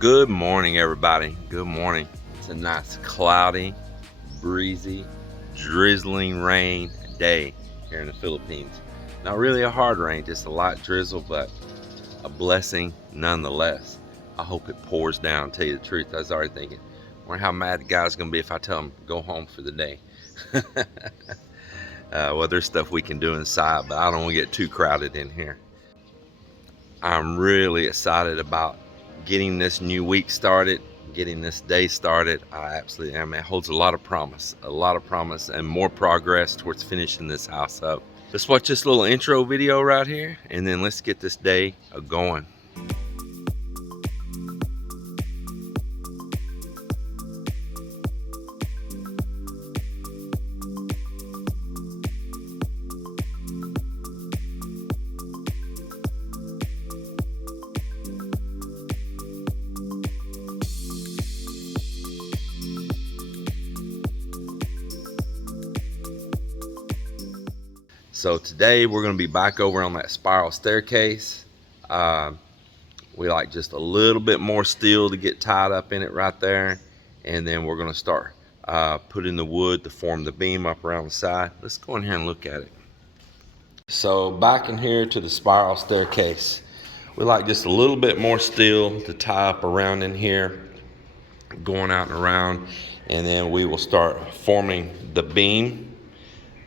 Good morning, everybody. Good morning. It's a nice cloudy, breezy, drizzling rain day here in the Philippines. Not really a hard rain, just a light drizzle, but a blessing nonetheless. I hope it pours down, tell you the truth. I was already thinking, wonder how mad the guy's gonna be if I tell him go home for the day. Well, there's stuff we can do inside, but I don't want to get too crowded in here. I'm really excited about getting this new week started, getting this day started. I absolutely am. It holds a lot of promise and more progress towards finishing this house up. Let's watch this little intro video right here, and then let's get this day going. So today we're going to be back over on that spiral staircase. We like just a little bit more steel to get tied up in it right there. And then we're going to start putting the wood to form the beam up around the side. Let's go in here and look at it. So back in here to the spiral staircase. We like just a little bit more steel to tie up around in here, going out and around. And then we will start forming the beam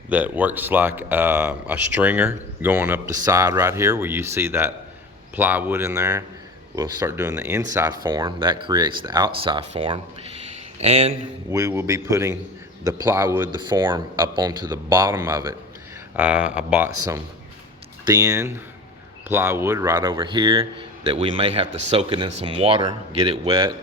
that works like a stringer going up the side right here where you see that plywood in there. We'll start doing the inside form. That creates the outside form. And we will be putting the plywood, the form, up onto the bottom of it. I bought some thin plywood right over here that we may have to soak it in some water, get it wet,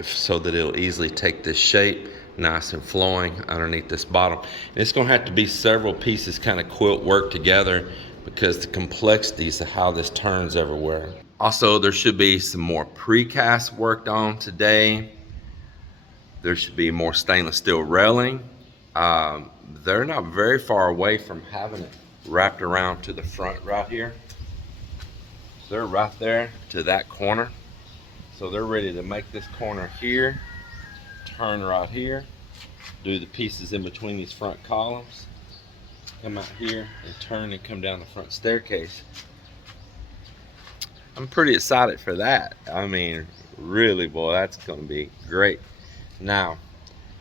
so that it'll easily take this shape, nice and flowing underneath this bottom. And it's going to have to be several pieces kind of quilt work together because the complexities of how this turns everywhere. Also, there should be some more precast worked on today. There should be more stainless steel railing. They're not very far away from having it wrapped around to the front right here. They're right there to that corner. So they're ready to make this corner here, turn right here, do the pieces in between these front columns, come out here and turn and come down the front staircase. I'm pretty excited for that. I mean, really, boy, that's going to be great. Now,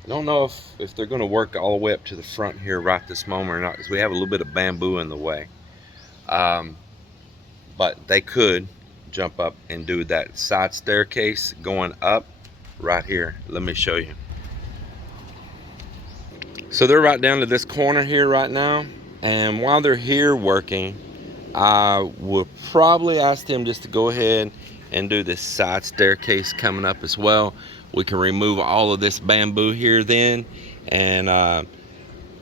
I don't know if they're going to work all the way up to the front here right this moment or not, because we have a little bit of bamboo in the way. But they could jump up and do that side staircase going up right here. Let me show you. So they're right down to this corner here right now, and while they're here working, I will probably ask them just to go ahead and do this side staircase coming up as well. We can remove all of this bamboo here then and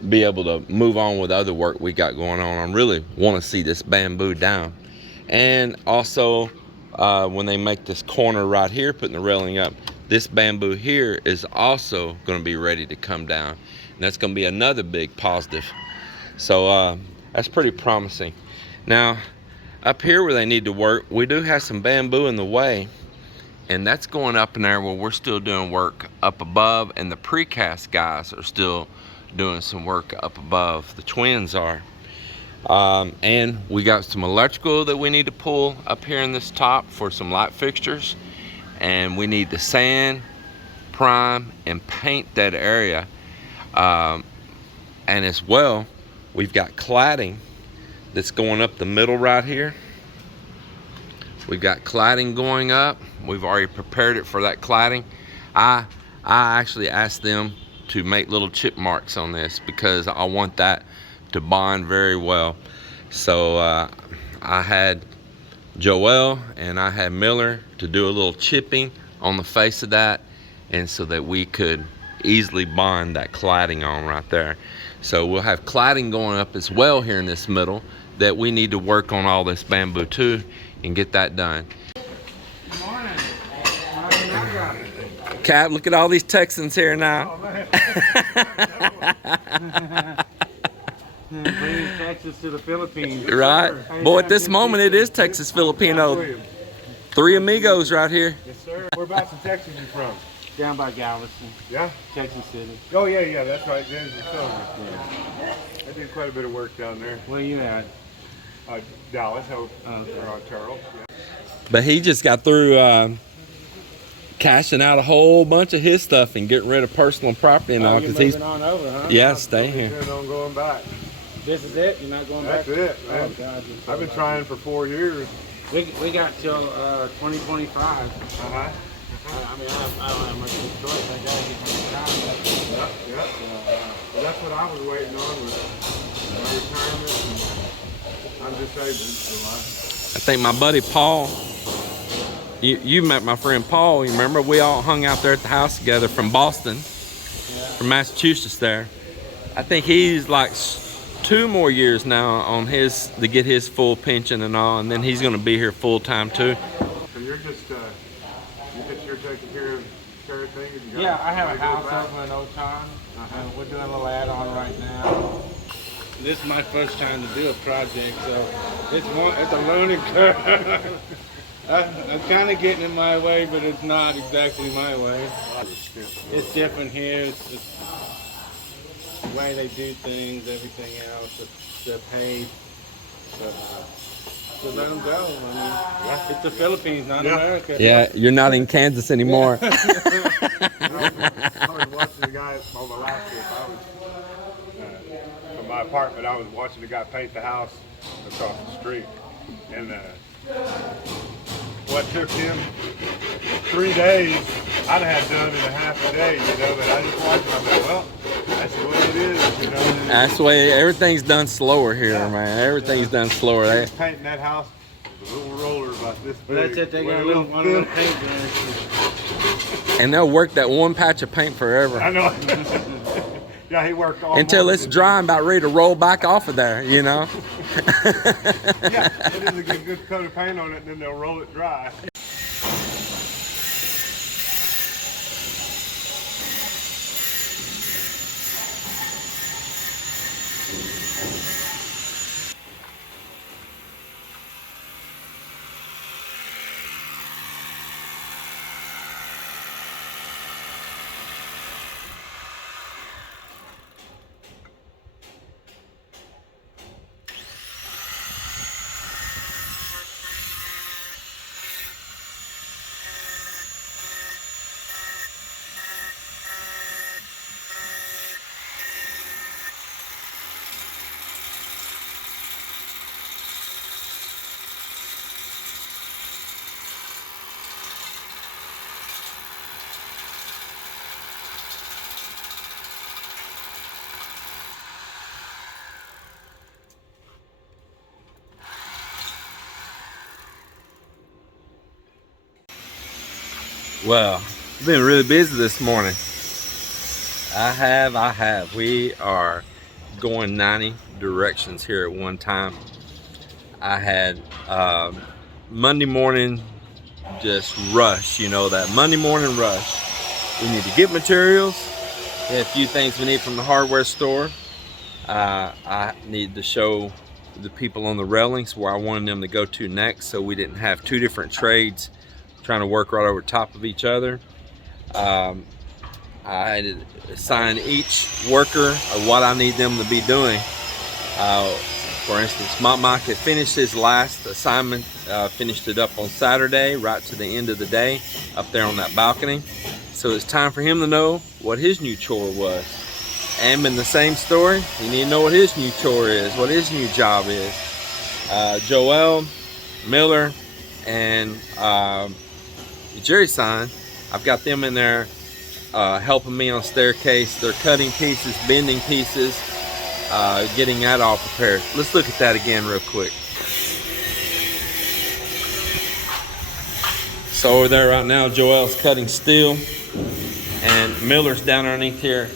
be able to move on with other work we got going on. I really want to see this bamboo down. And also when they make this corner right here, putting the railing up, this bamboo here is also going to be ready to come down. And that's going to be another big positive. So that's pretty promising. Now, up here where they need to work, we do have some bamboo in the way. And that's going up in there where we're still doing work up above. And the precast guys are still doing some work up above. The twins are. And we got some electrical that we need to pull up here in this top for some light fixtures. And we need to sand, prime, and paint that area. And as well, we've got cladding that's going up the middle right here. We've got cladding going up. We've already prepared it for that cladding. I actually asked them to make little chip marks on this because I want that to bond very well. So I had Joel and I had Miller to do a little chipping on the face of that, and so that we could easily bond that cladding on right there. So we'll have cladding going up as well here in this middle that we need to work on all this bamboo too and get that done. Good morning. Cap, look at all these Texans here now. Bringing Texas to the Philippines. Right? Boy, at this moment it is Texas Filipino. Three amigos right here. Yes, sir. Whereabouts in Texas you from? Down by Galveston. Yeah? Texas City. Oh, yeah, that's right. There's the southern. Yeah. I did quite a bit of work down there. Where you at? Dallas, Okay. Charles. Yeah. But he just got through cashing out a whole bunch of his stuff and getting rid of personal property and all. You're Cause he's moving on over, huh? yeah, staying here. Intend on going back. This is it? You're not going back? That's it, man. Oh, God, I've been trying for 4 years. We got till 2025. Uh-huh. I mean, I don't have much of a choice. I gotta get my time. Yeah. Well, that's what I was waiting on was my retirement and I'm disabled. So I think my buddy Paul, you met my friend Paul, you remember? We all hung out there at the house together from Boston, from Massachusetts there. I think he's like 2 more years now on his, to get his full pension and all, and then he's gonna be here full time too. So you're just, you're taking care of everything? Yeah, I have a house over in Oton, and we're doing a little add-on right now. This is my first time to do a project, so it's a learning curve. I'm kind of getting in my way, but it's not exactly my way. It's different here. It's the way they do things, everything else, the pace. But so let them go. I mean, it's the Philippines, not America. Yeah, you're not in Kansas anymore. I was watching the guy on the last trip. I was from my apartment. I was watching the guy paint the house across the street, and what took him 3 days, I'd have done in a half a day. You know, but I just watched him. I thought, well, that's the way it is. You know, That's the way everything's done slower here, man. Everything's done slower. He's painting that house with a little roller about this big. But that's it. They got a little paint brush. And they'll work that one patch of paint forever. I know. Yeah, he worked all until morning. it's dry and about ready to roll back off of there, you know? Yeah, it is a good coat of paint on it, and then they'll roll it dry. Well, I've been really busy this morning. I have. We are going 90 directions here at one time. I had Monday morning just rush, you know, that Monday morning rush. We need to get materials. We had a few things we need from the hardware store. I need to show the people on the railings where I wanted them to go to next, so we didn't have 2 different trades trying to work right over top of each other. I had to assign each worker of what I need them to be doing. For instance, Mike had finished his last assignment, finished it up on Saturday, right to the end of the day, up there on that balcony. So it's time for him to know what his new chore was. And in the same story, you need to know what his new chore is, what his new job is. Joel, Miller, and Jerry Sign, I've got them in there helping me on staircase. They're cutting pieces, bending pieces, getting that all prepared. Let's look at that again real quick. So over there right now, Joel's cutting steel, and Miller's down underneath here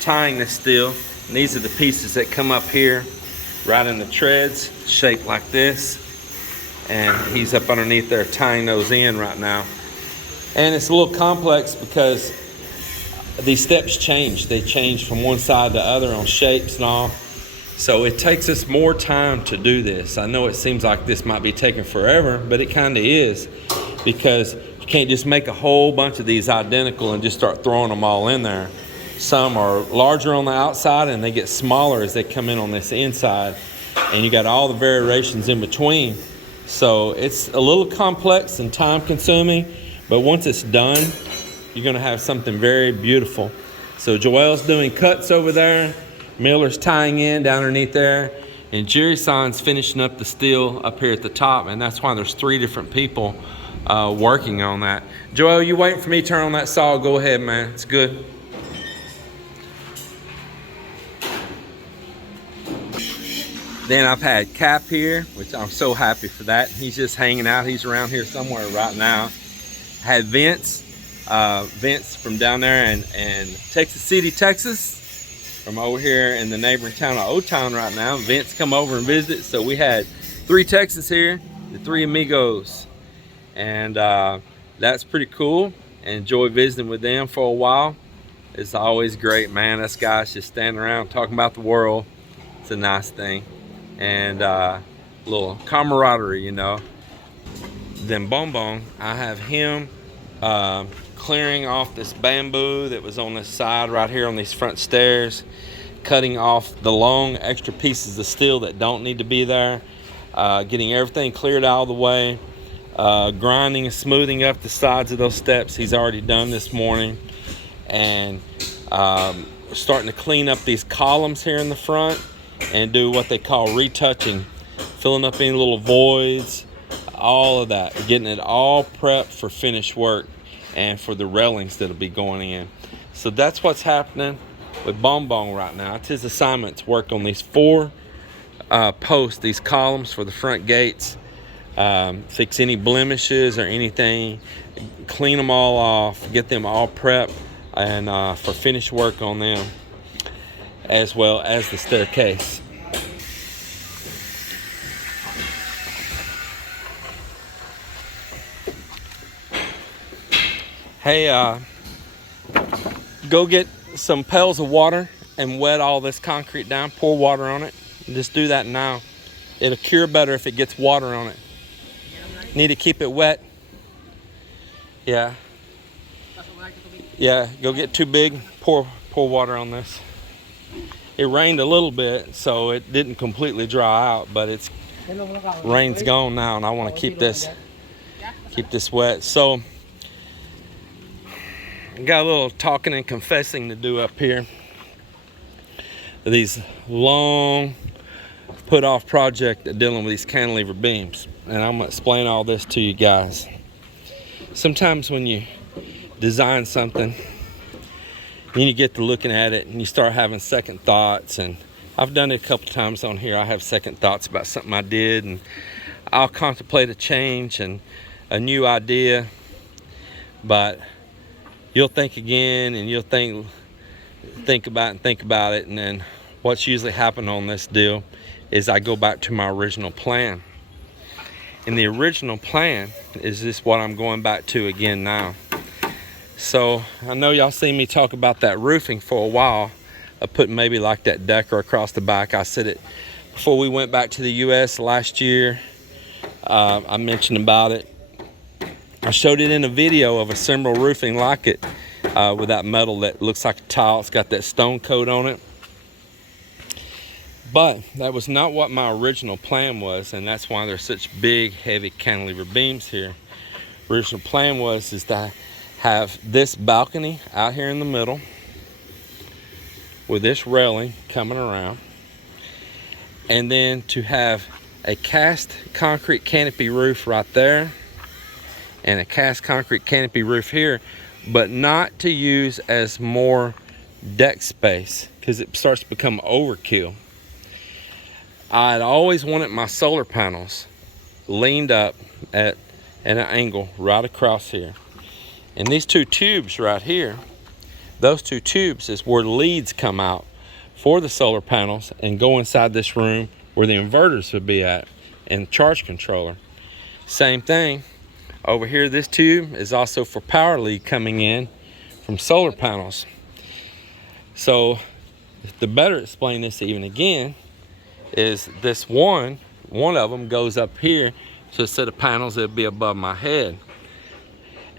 tying the steel. And these are the pieces that come up here, right in the treads, shaped like this. And he's up underneath there tying those in right now. And it's a little complex because these steps change. They change from one side to the other on shapes and all. So it takes us more time to do this. I know it seems like this might be taking forever, but it kind of is. because you can't just make a whole bunch of these identical and just start throwing them all in there. Some are larger on the outside and they get smaller as they come in on this inside, and you got all the variations in between. So it's a little complex and time consuming, but once it's done, you're gonna have something very beautiful. So Joelle's doing cuts over there, Miller's tying in down underneath there, and Jerry-san's finishing up the steel up here at the top, and that's why there's 3 different people working on that. Joelle, you waiting for me to turn on that saw? Go ahead, man, it's good. Then I've had Cap here, which I'm so happy for that. He's just hanging out. He's around here somewhere right now. Had Vince from down there in Texas City, Texas, from over here in the neighboring town of O-Town right now. Vince come over and visit. So we had 3 Texas here, the 3 amigos. And that's pretty cool. Enjoy visiting with them for a while. It's always great, man. Us guys just standing around talking about the world. It's a nice thing. And a little camaraderie, you know. Then Bonbon, I have him clearing off this bamboo that was on this side right here on these front stairs, cutting off the long extra pieces of steel that don't need to be there, getting everything cleared out of the way, grinding and smoothing up the sides of those steps he's already done this morning, and starting to clean up these columns here in the front and do what they call retouching, filling up any little voids, all of that, getting it all prepped for finished work and for the railings that'll be going in. So that's what's happening with Bonbon right now. It's his assignment to work on these 4 posts, these columns for the front gates, fix any blemishes or anything, clean them all off, get them all prepped and for finished work on them, as well as the staircase. Hey, go get some pails of water and wet all this concrete down, pour water on it. Just do that now. It'll cure better if it gets water on it. Need to keep it wet. Yeah. Yeah, go get too big, pour water on this. It rained a little bit, so it didn't completely dry out, but it's rain's gone now, and I want to keep this wet. So I got a little talking and confessing to do up here. These long put off project dealing with these cantilever beams, and I'm gonna explain all this to you guys. Sometimes when you design something, you get to looking at it and you start having second thoughts, and I've done it a couple times on here. I have second thoughts about something I did, and I'll contemplate a change and a new idea, but you'll think again and you'll think about it, and then what's usually happened on this deal is I go back to my original plan. And the original plan is this what I'm going back to again now. So I know y'all seen me talk about that roofing for a while. I put maybe like that decker across the back. I said it before we went back to the US last year. I mentioned about it. I showed it in a video of a similar roofing like it with that metal that looks like a tile. It's got that stone coat on it. But that was not what my original plan was, and that's why there's such big, heavy cantilever beams here. Original plan was to have this balcony out here in the middle with this railing coming around, and then to have a cast concrete canopy roof right there and a cast concrete canopy roof here, but not to use as more deck space because it starts to become overkill. I'd always wanted my solar panels leaned up at an angle right across here. And these 2 tubes right here, those 2 tubes is where leads come out for the solar panels and go inside this room where the inverters would be at and charge controller. Same thing over here, this tube is also for power lead coming in from solar panels. So to better explain this even again, is this one of them goes up here to a set of panels that'll be above my head.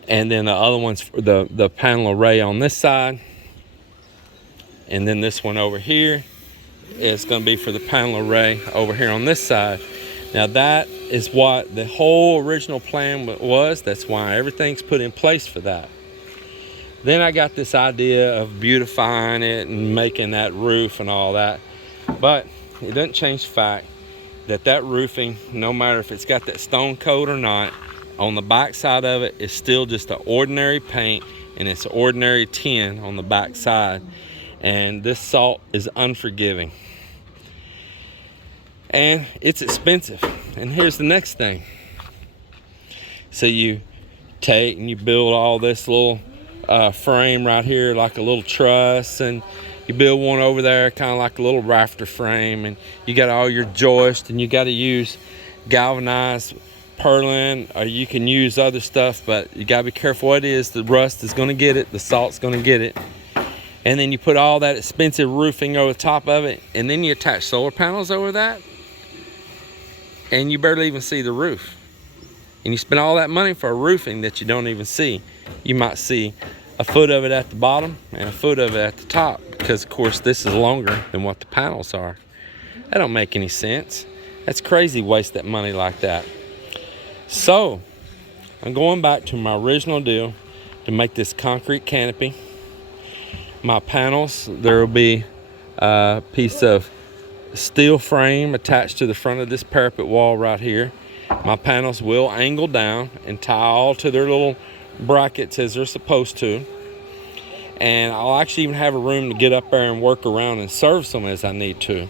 And then the other one's for the panel array on this side. And then this one over here is going to be for the panel array over here on this side. Now that is what the whole original plan was. That's why everything's put in place for that. Then I got this idea of beautifying it and making that roof and all that. But it doesn't change the fact that that roofing, no matter if it's got that stone coat or not, on the back side of it is still just an ordinary paint, and it's ordinary tin on the back side. And this salt is unforgiving. And it's expensive. And here's the next thing. So you take and you build all this little frame right here, like a little truss, and you build one over there, kind of like a little rafter frame, and you got all your joists, and you got to use galvanized purlin, or you can use other stuff, but you got to be careful what it is. The rust is going to get it, the salt's going to get it. And then you put all that expensive roofing over the top of it, and then you attach solar panels over that, and you barely even see the roof. And you spend all that money for a roofing that you don't even see. You might see a foot of it at the bottom and a foot of it at the top, because of course this is longer than what the panels are. That don't make any sense. That's crazy, waste that money like that. So I'm going back to my original deal to make this concrete canopy. My panels, there will be a piece of steel frame attached to the front of this parapet wall right here. My panels will angle down and tie all to their little brackets as they're supposed to. And I'll actually even have a room to get up there and work around and service them as I need to.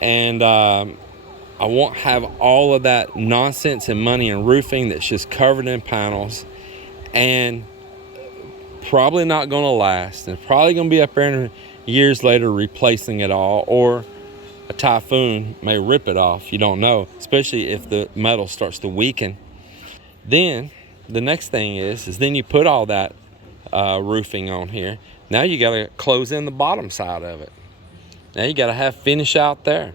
And I won't have all of that nonsense and money and roofing that's just covered in panels and probably not going to last, and probably going to be up there years later replacing it all, or a typhoon may rip it off. You don't know, especially if the metal starts to weaken. Then the next thing is then you put all that roofing on here. Now you got to close in the bottom side of it. Now you got to have finish out there,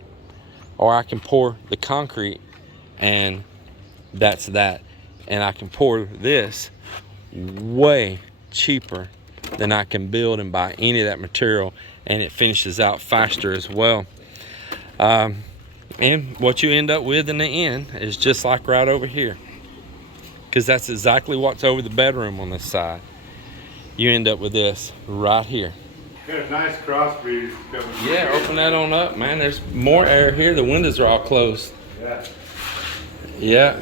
or I can pour the concrete, and that's that. And I can pour this way cheaper than I can build and buy any of that material, and it finishes out faster as well. And what you end up with in the end is just like right over here, because that's exactly what's over the bedroom on this side. You end up with this right here. Got a nice cross breeze coming. Yeah, open that on up, man. There's more air here. The windows are all closed. Yeah. Yeah.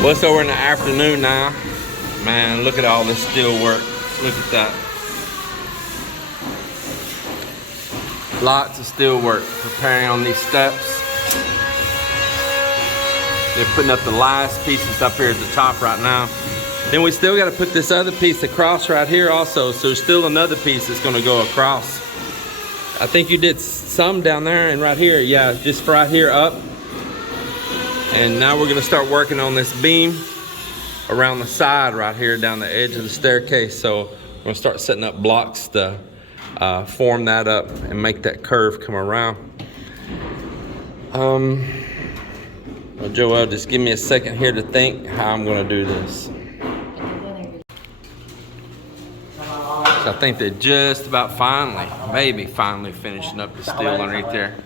Well, it's over in the afternoon now. Man, look at all this steel work. Look at that. Lots of steel work preparing on these steps. They're putting up the last pieces up here at the top right now. Then we still got to put this other piece across right here also. So there's still another piece that's going to go across. I think you did some down there and right here. Yeah, just right here up. And now we're going to start working on this beam around the side right here down the edge of the staircase. So we're going to start setting up blocks to form that up and make that curve come around. Well, Joel, just give me a second here to think how I'm going to do this. So I think they're just about maybe finally finishing up the steel underneath there.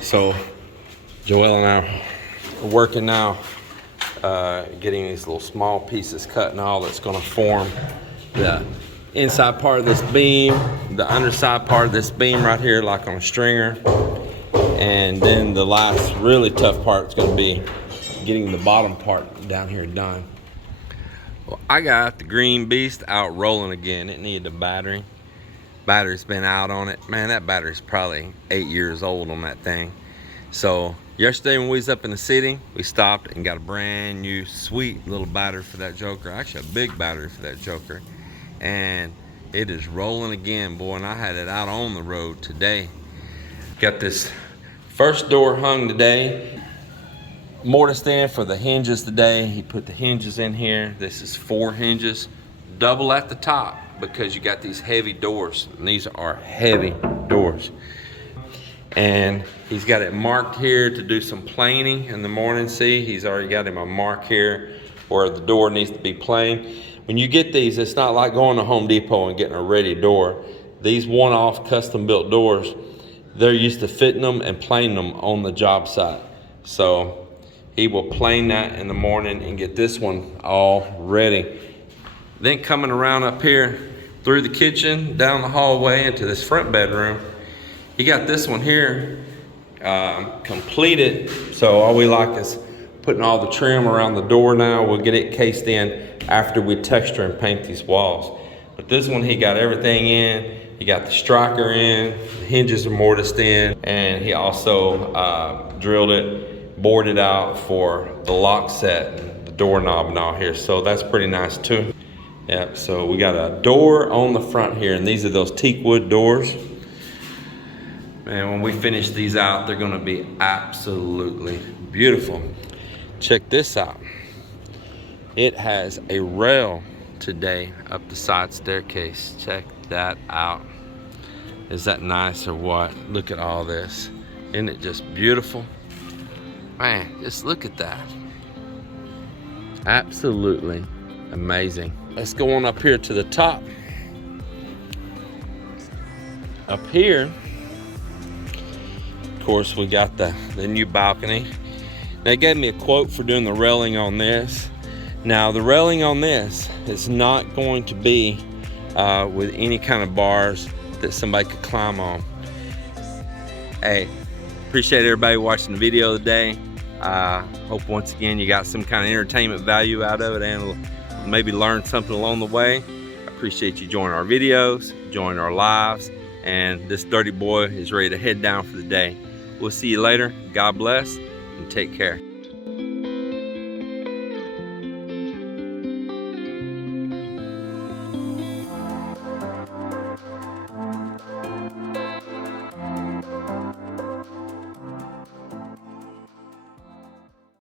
So Joel and I are working now, getting these little small pieces cut and all that's gonna form the inside part of this beam, the underside part of this beam right here, like on a stringer. And then the last really tough part is gonna be getting the bottom part down here done. Well, I got the green beast out rolling again. It needed a battery. Battery's been out on it. Man, that battery's probably 8 years old on that thing. So yesterday when we was up in the city, we stopped and got a brand new sweet little battery for that joker. Actually a big battery for that joker. And it is rolling again, boy, and I had it out on the road today. Got this first door hung today. Mortise stand for the hinges today. He put the hinges in here. This is 4 hinges, double at the top because you got these heavy doors. And these are heavy doors. And he's got it marked here to do some planing in the morning. See, he's already got him a mark here where the door needs to be planed. When you get these, it's not like going to Home Depot and getting a ready door. These one-off custom built doors, they're used to fitting them and planing them on the job site. So he will plane that in the morning and get this one all ready. Then coming around up here through the kitchen, down the hallway into this front bedroom, he got this one here completed. So all we like is putting all the trim around the door now. We'll get it cased in after we texture and paint these walls. But this one, he got everything in. He got the striker in, the hinges are mortised in, and he also drilled it, bored it out for the lock set, and the doorknob and all here. So that's pretty nice too. Yep, so we got a door on the front here, and these are those teak wood doors. And when we finish these out, they're gonna be absolutely beautiful. Check this out. It has a rail today up the side staircase. Check that out. Is that nice or what? Look at all this. Isn't it just beautiful? Man, just look at that. Absolutely amazing. Let's go on up here to the top. Up here, of course, we got the new balcony. They gave me a quote for doing the railing on this. Now, the railing on this is not going to be with any kind of bars that somebody could climb on. Hey, appreciate everybody watching the video today. Hope once again you got some kind of entertainment value out of it and maybe learn something along the way. I appreciate you joining our videos, joining our lives, and this dirty boy is ready to head down for the day. We'll see you later. God bless and take care.